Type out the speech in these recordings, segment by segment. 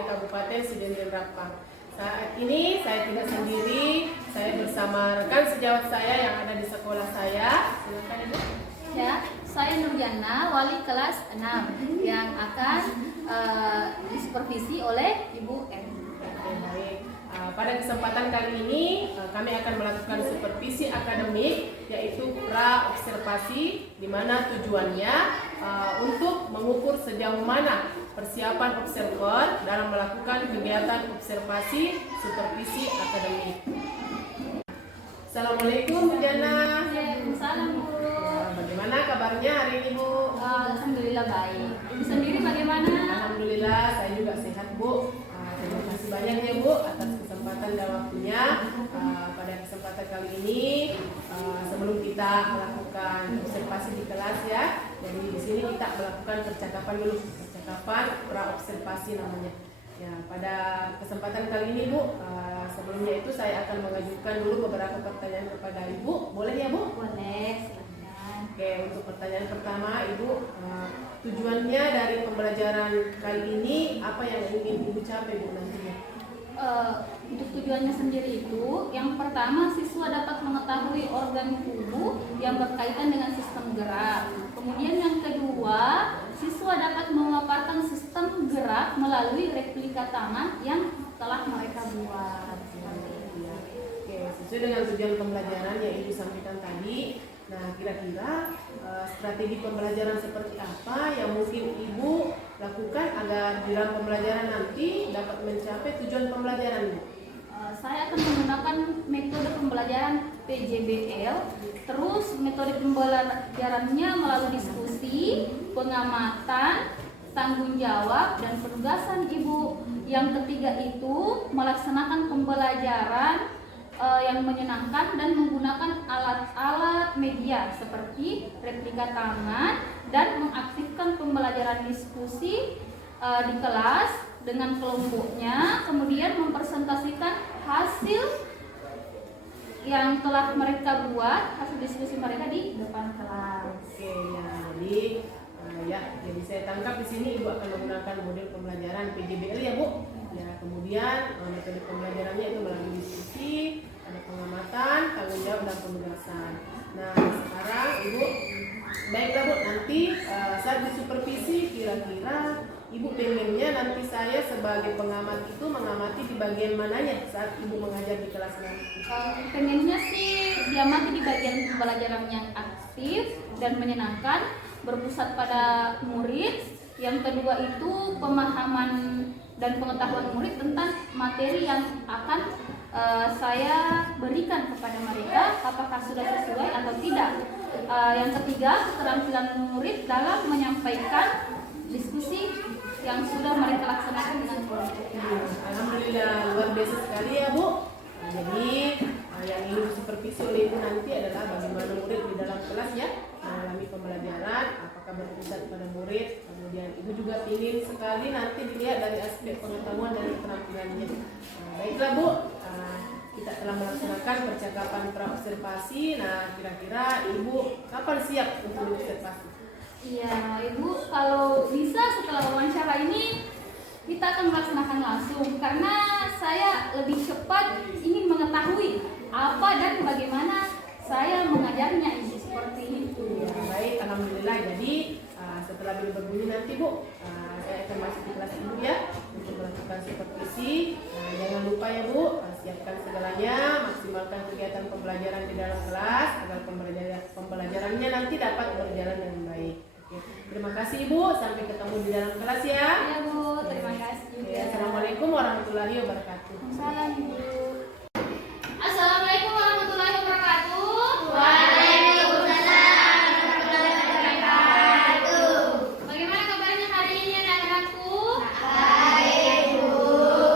dari Kabupaten Sidendel Rapa. Saat ini saya tidak sendiri, saya bersama rekan sejawat saya yang ada di sekolah saya. Silakan Ibu. Ya, saya Nurjana, wali kelas 6 yang akan disupervisi oleh Ibu M. Oke, baik. Pada kesempatan kali ini kami akan melakukan supervisi akademik, yaitu pra-observasi, di mana tujuannya untuk mengukur sejauh mana persiapan observer dalam melakukan kegiatan observasi supervisi akademik. Assalamualaikum Bu Jana. Waalaikumsalam Bu. Bagaimana kabarnya hari ini Bu? Alhamdulillah baik. Ibu sendiri bagaimana? Alhamdulillah saya juga sehat Bu. Terima kasih banyak ya Bu atas kesempatan dan waktunya. Pada kesempatan kali ini sebelum kita melakukan observasi di kelas ya, jadi di sini kita melakukan percakapan dulu, percakapan pra-observasi namanya. Ya, pada kesempatan kali ini Bu, sebelumnya itu saya akan mengajukan dulu beberapa pertanyaan kepada Ibu. Boleh ya Bu? Boleh, silakan. Oke, untuk pertanyaan pertama Ibu, tujuannya dari pembelajaran kali ini apa yang ingin Ibu capai Bu nantinya? Untuk tujuannya sendiri itu, yang pertama siswa dapat mengetahui organ tubuh yang berkaitan dengan sistem gerak. Kemudian yang kedua, siswa dapat memaparkan sistem gerak melalui replika tangan yang telah mereka buat. Oke, sesuai dengan tujuan pembelajaran yang Ibu sampaikan tadi. Nah, kira-kira strategi pembelajaran seperti apa yang mungkin Ibu lakukan agar di dalam pembelajaran nanti dapat mencapai tujuan pembelajaran Bu? Saya akan menggunakan metode pembelajaran PJBL. Terus metode pembelajarannya melalui diskusi, pengamatan, tanggung jawab, dan penugasan Ibu. Yang ketiga itu melaksanakan pembelajaran yang menyenangkan dan menggunakan alat-alat media seperti replika tangan dan mengaktifkan pembelajaran diskusi di kelas dengan kelompoknya, kemudian mempresentasikan hasil yang telah mereka buat, hasil diskusi mereka di depan kelas. Oke, ya, jadi saya tangkap di sini Ibu akan menggunakan model pembelajaran PJBL ya Bu. Ya, kemudian metode pembelajarannya itu melalui diskusi, ada pengamatan, tanggung jawab dan penugasan. Nah, sekarang Ibu, baiklah Bu, nanti saat disupervisi kira-kira Ibu pengennya nanti saya sebagai pengamat itu mengamati di bagian mananya saat Ibu mengajar di kelas nanti? Pengennya sih diamati di bagian pembelajaran yang aktif dan menyenangkan, berpusat pada murid. Yang kedua itu pemahaman dan pengetahuan murid tentang materi yang akan saya berikan kepada mereka, apakah sudah sesuai atau tidak. Yang ketiga, keterampilan murid dalam menyampaikan diskusi yang sudah mereka laksanakan dengan kelompoknya. Alhamdulillah, luar biasa sekali ya Bu. Jadi yang ingin disupervisi oleh Ibu nanti adalah bagaimana murid di dalam kelas ya mengalami pembelajaran, apakah berpusat pada murid. Kemudian Ibu juga ingin sekali nanti dilihat dari aspek pengetahuan dan keterampilannya. Baiklah Bu, kita telah melaksanakan percakapan pra-observasi. Nah, kira-kira Ibu kapan siap untuk observasi? Iya, Ibu, kalau bisa setelah wawancara ini kita akan melaksanakan langsung, karena saya lebih cepat ingin mengetahui apa dan bagaimana saya mengajarnya Ibu, seperti itu. Ya, baik, alhamdulillah. Jadi setelah bel berbunyi nanti Bu, saya akan masuk di kelas Ibu ya untuk melakukan supervisi. Jangan lupa ya Bu, siapkan segalanya, maksimalkan kegiatan pembelajaran di dalam kelas agar pembelajarannya nanti dapat berjalan dengan baik. Oke. Terima kasih Ibu, sampai ketemu di dalam kelas ya. Iya Bu, terima kasih juga. Assalamualaikum warahmatullahi wabarakatuh. Salam Bu. Assalamualaikum warahmatullahi wabarakatuh. Bagaimana kabarnya hari ini anak-anakku? Baik Bu.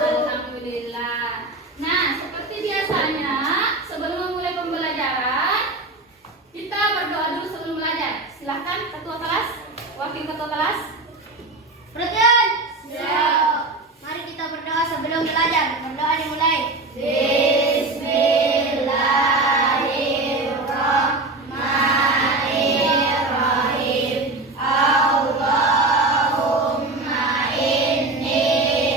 Alhamdulillah. Nah, seperti biasanya sebelum memulai pembelajaran kita berdoa dulu sebelum belajar. Silahkan ketua kelas, wakil ketua kelas. Perhatian. Siap. Mari kita berdoa sebelum belajar. Berdoa dimulai. Bismillahirrahmanirrahim. Allahumma inni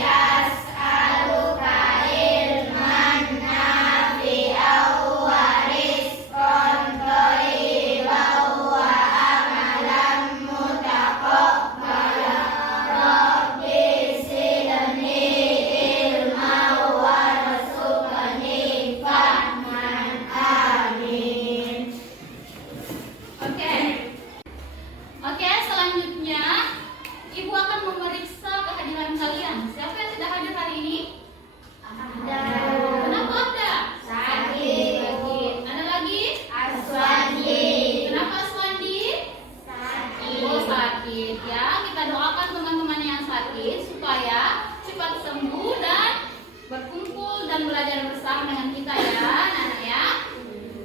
sakit ya. Kita doakan teman-teman yang sakit supaya cepat sembuh dan berkumpul dan belajar bersama dengan kita ya, anak-anak ya.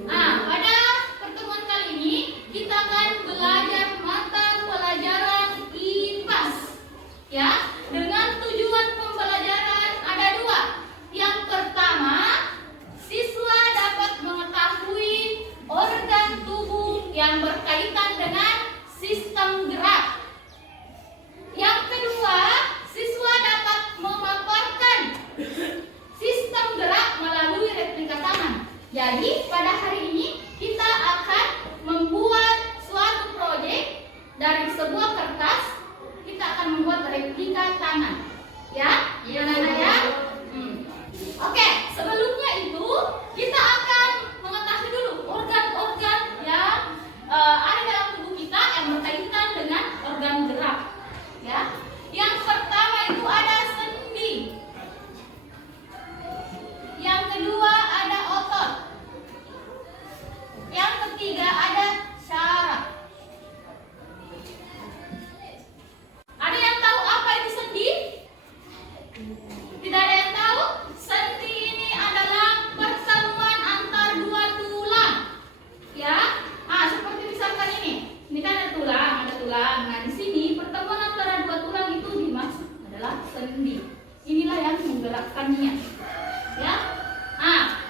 Nah, pada pertemuan kali ini kita akan belajar mata pelajaran IPAS ya. Dengan tujuan pembelajaran ada dua. Yang pertama, siswa dapat mengetahui organ tubuh yang berkaitan dengan sistem gerak. Yang kedua, siswa dapat memaparkan sistem gerak melalui replika tangan. Jadi, pada hari ini kita akan membuat suatu proyek dari sebuah kertas. Kita akan membuat replika tangan. Ya? Iya, anak ya? Oke, sebelumnya itu kita akan mengetahui dulu organ-organ yang ada dalam tubuh kita yang berkaitan dengan organ gerak. Ya, yang pertama itu ada sendi. Yang kedua ada otot. Yang ketiga ada syaraf. Ada yang tahu apa itu sendi? Tidak ada yang tahu? Sendi ini adalah pertemuan antar dua tulang. Ya, seperti misalkan ini kan ada tulang. Nah, di sini pertemuan antara dua tulang itu dimaksud adalah sendi. Inilah yang menggerakkannya. Ya,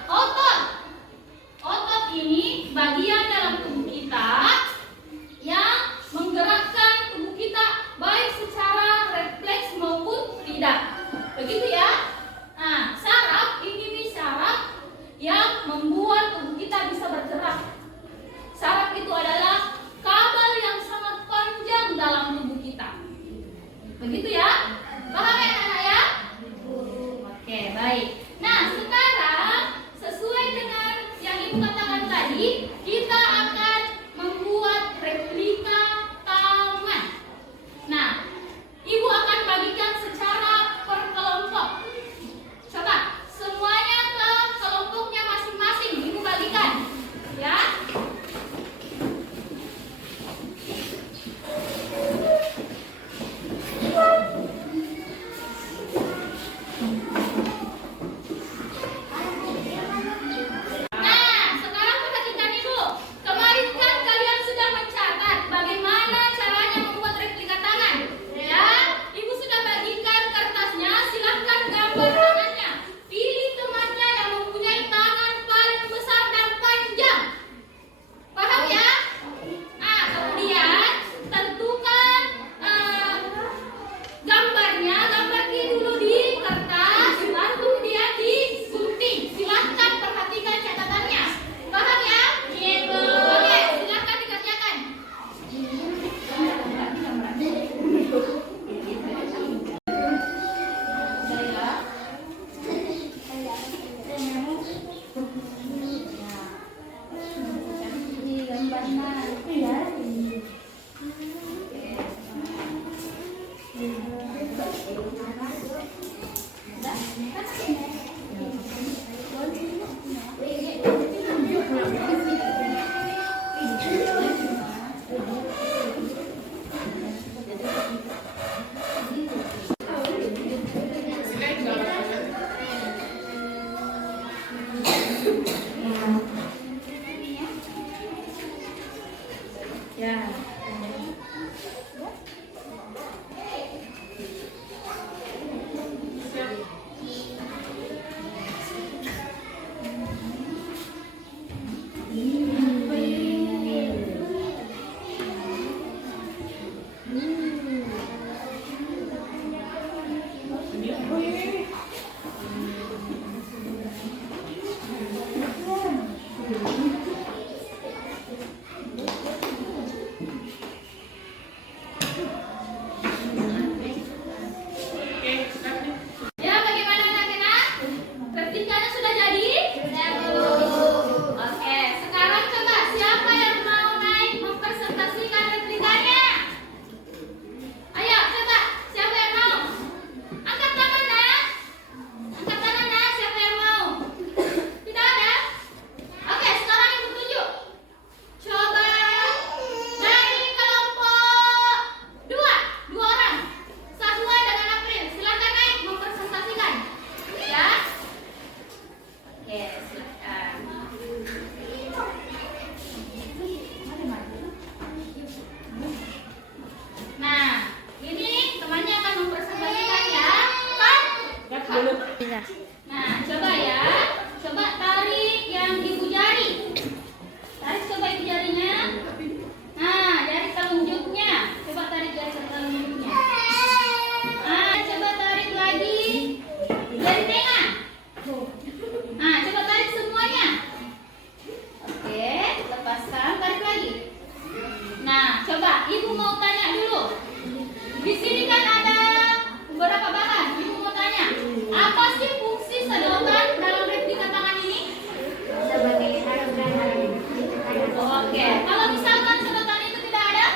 otot. Otot ini bagian dalam tubuh kita yang menggerakkan tubuh kita baik secara refleks maupun tidak. Begitu ya. Nah, saraf ini nih saraf yang membuat tubuh kita bisa bergerak. Saraf itu adalah kabel yang sangat panjang dalam Ibu mau tanya dulu. Di sini kan ada beberapa bahan. Ibu mau tanya, apa sih fungsi sedotan dalam replika tangan ini? Sebagai alat dan Oke, kalau misalkan sedotan itu tidak ada?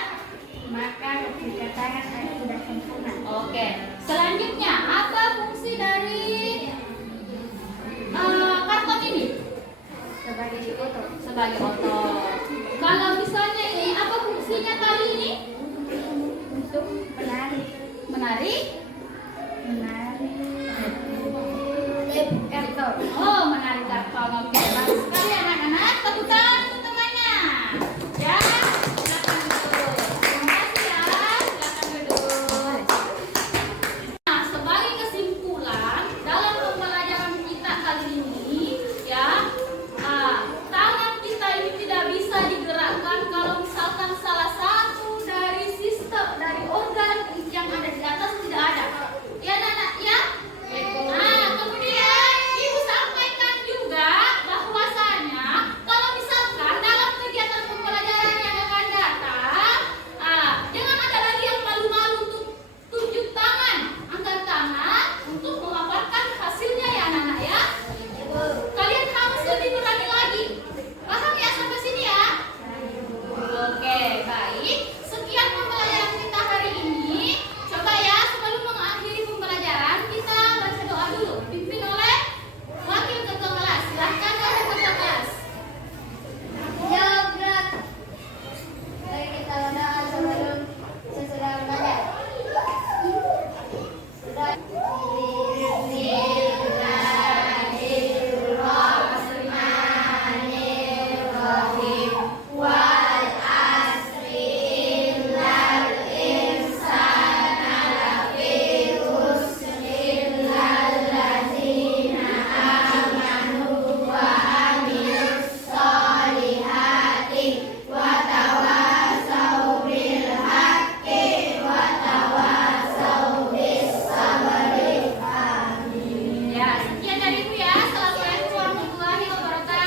maka replika tangan sudah sempurna. Oke, selanjutnya apa fungsi dari karton ini? Sebagai foto. Sebagai otot. Kalau misalnya ini apa fungsinya tali ini? Untuk menarik Menarik? karton. Oh, menarik karton. Oke, bagus sekali anak-anak. Tepuk tangan untuk temannya. Ya, silakan duduk. Terima kasih ya. Silakan duduk. Nah, sebagai kesimpulan dalam pembelajaran kita kali ini, ya, tangan kita ini tidak bisa digerakkan kalau misalkan salah satu dari sistem dari organ yang ada di atas tidak ada. Ya, anak-anak, ya. Nah, kemudian Ibu sampaikan juga bahwasanya kalau misalkan dalam kegiatan pembelajaran yang akan datang, jangan ada lagi yang malu-malu untuk tunjuk tangan, angkat tangan untuk memaparkan hasilnya ya anak-anak ya. Kalian harus lebih berani lagi. Paham ya sampai sini ya? Oke, baik. Sekian pembelajaran kita hari ini. Coba ya sebelum mengakhiri pembelajaran kita baca doa dulu. Dipimpin oleh wakil ketua kelas. Silahkan oleh ketua kelas. Jawab berat. Mari kita berdoa sebelum sesudah belajar. Bismillahirrahmanirrahim. Wal asri innal insana lafi khusr illal ladzina amanu wa amilus solihati wa tawasau bil haqqi wa tawasau bis sabri. Amin. Ya, sekian dari Ibu ya. Assalamualaikum warahmatullahi wabarakatuh.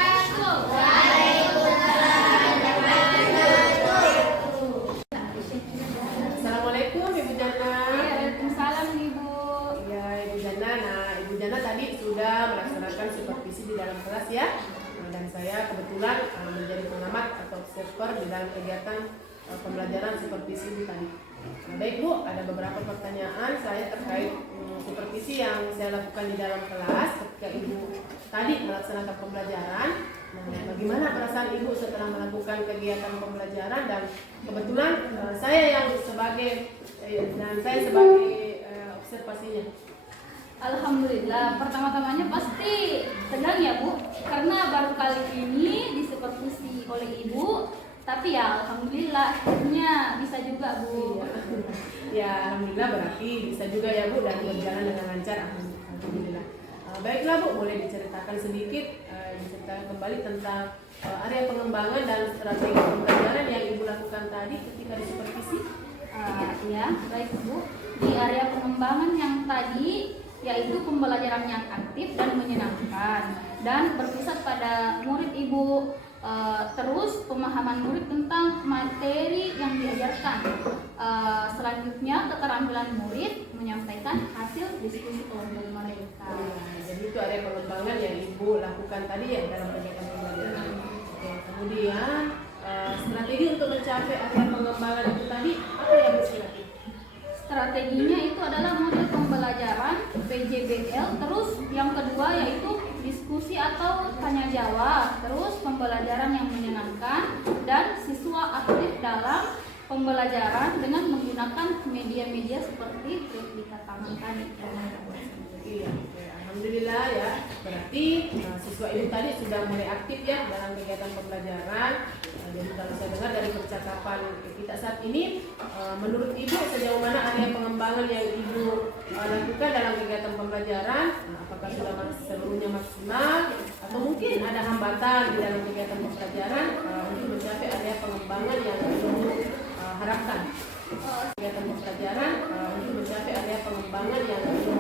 Assalamualaikum Ibu Jana. Waalaikumsalam Ibu. Ya Ibu Jana, Ibu Jana tadi sudah melaksanakan supervisi di dalam kelas ya. Dan saya kebetulan menjadi pengamat atau observer di dalam kegiatan pembelajaran supervisi ini tadi. Baik Bu, ada beberapa pertanyaan saya terkait supervisi yang saya lakukan di dalam kelas ketika Ibu tadi melaksanakan pembelajaran. Nah, bagaimana perasaan Ibu setelah melakukan kegiatan pembelajaran dan kebetulan saya yang sebagai observasinya. Alhamdulillah, pertama-tamanya pasti tegang ya Bu, karena baru kali ini disupervisi oleh Ibu. Tapi ya alhamdulillah akhirnya bisa juga Bu. Ya alhamdulillah berarti bisa juga ya Bu dan berjalan dengan lancar. Alhamdulillah. Baiklah Bu, boleh diceritakan sedikit, diceritakan kembali tentang area pengembangan dan strategi pembelajaran yang Ibu lakukan tadi ketika disupervisi. Ya, baik Bu. Di area pengembangan yang tadi yaitu pembelajaran yang aktif dan menyenangkan dan berpusat pada murid Ibu. Terus pemahaman murid tentang materi yang diajarkan. Selanjutnya keterampilan murid menyampaikan hasil diskusi kelompok mereka. Jadi itu area pengembangan yang Ibu lakukan tadi ya dalam kegiatan pembelajaran. Oke, kemudian strategi untuk mencapai area pengembangan itu tadi apa yang Bu kira-kira? Strateginya itu adalah model pembelajaran PJBL, terus yang kedua yaitu diskusi atau tanya jawab, terus pembelajaran yang menyenangkan dan siswa aktif dalam pembelajaran dengan menggunakan media-media seperti replika tangan tadi. Iya, oke. Alhamdulillah ya. Berarti siswa Ibu tadi sudah mulai aktif ya dalam kegiatan pembelajaran. Jadi kalau saya dengar dari percakapan kita saat ini, menurut Ibu sejauh mana area pengembangan yang Ibu lakukan dalam kegiatan pembelajaran? Apakah sudah seluruhnya maksimal atau mungkin ada hambatan di dalam kegiatan pembelajaran untuk mencapai area pengembangan yang Ibu harapkan? Kegiatan pembelajaran untuk mencapai area pengembangan yang Ibu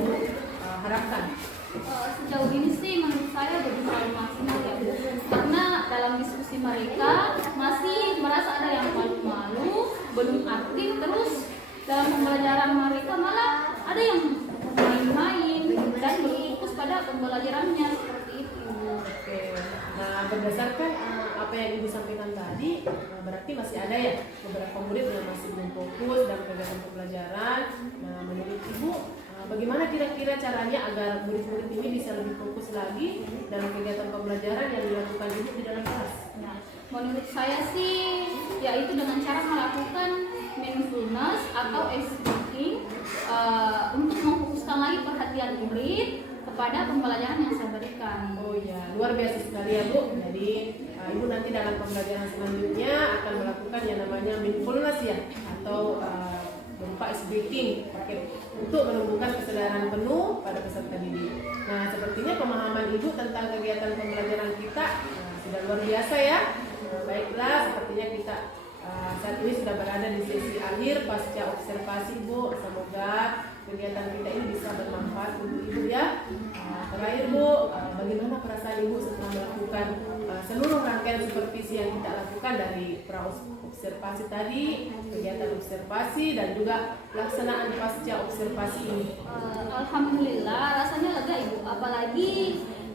harapkan. Sejauh ini sih menurut saya belum terlalu maksimal ya Bu, karena dalam diskusi mereka masih merasa ada yang malu-malu belum aktif, terus dalam pembelajaran mereka malah ada yang main-main dan belum fokus pada pembelajarannya seperti itu. Oke. Nah, berdasarkan apa yang Ibu sampaikan tadi, berarti masih ada ya beberapa murid yang masih belum fokus dalam kegiatan pembelajaran. Nah, menurut Ibu, bagaimana kira-kira caranya agar murid-murid ini bisa lebih fokus lagi dalam kegiatan pembelajaran yang dilakukan Ibu di dalam kelas? Nah, menurut saya sih yaitu dengan cara melakukan mindfulness atau executing untuk memfokuskan lagi perhatian murid kepada pembelajaran yang saya berikan. Oh iya, luar biasa sekali ya Bu. Jadi Ibu nanti dalam pembelajaran selanjutnya akan melakukan yang namanya mindfulness ya, atau berupa SBking untuk menumbuhkan kesadaran penuh pada peserta didik. Nah, sepertinya pemahaman Ibu tentang kegiatan pembelajaran kita sudah luar biasa ya. Baiklah, sepertinya kita saat ini sudah berada di sesi akhir pasca observasi Bu. Semoga kegiatan kita ini bisa bermanfaat untuk Ibu ya. Terakhir Bu, bagaimana perasaan Ibu setelah melakukan seluruh rangkaian supervisi yang kita lakukan dari pra observasi tadi, kegiatan observasi dan juga pelaksanaan pasca observasi ini? Alhamdulillah, rasanya lega Ibu, apalagi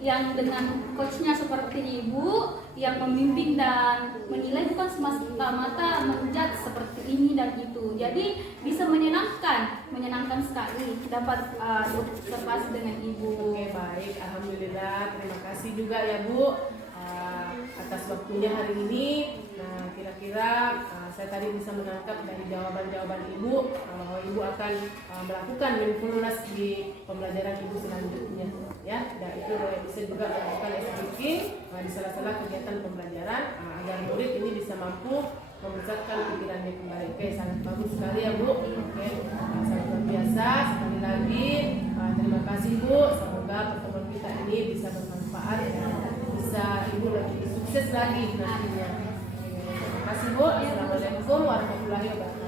yang dengan coachnya seperti Ibu yang membimbing dan menilai, bukan semata-mata menjudge seperti ini dan itu. Jadi bisa menyenangkan sekali dapat observasi dengan Ibu. Oke, baik, alhamdulillah. Terima kasih juga ya Bu atas waktunya hari ini. Nah, kira-kira saya tadi bisa menangkap dari jawaban-jawaban Ibu bahwa Ibu akan melakukan mindfulness di pembelajaran Ibu selanjutnya ya. Dan itu bisa juga melakukan SBking di sela-sela kegiatan pembelajaran agar murid ini bisa mampu memusatkan pikirannya kembali. Oke, sangat bagus sekali ya Bu. Oke, sangat luar biasa. Sekali lagi terima kasih Bu. Semoga pertemuan kita ini bisa bermanfaat ya. Bisa Ibu lebih sukses lagi nantinya. Terima kasih Bu. Assalamualaikum warahmatullahi wabarakatuh.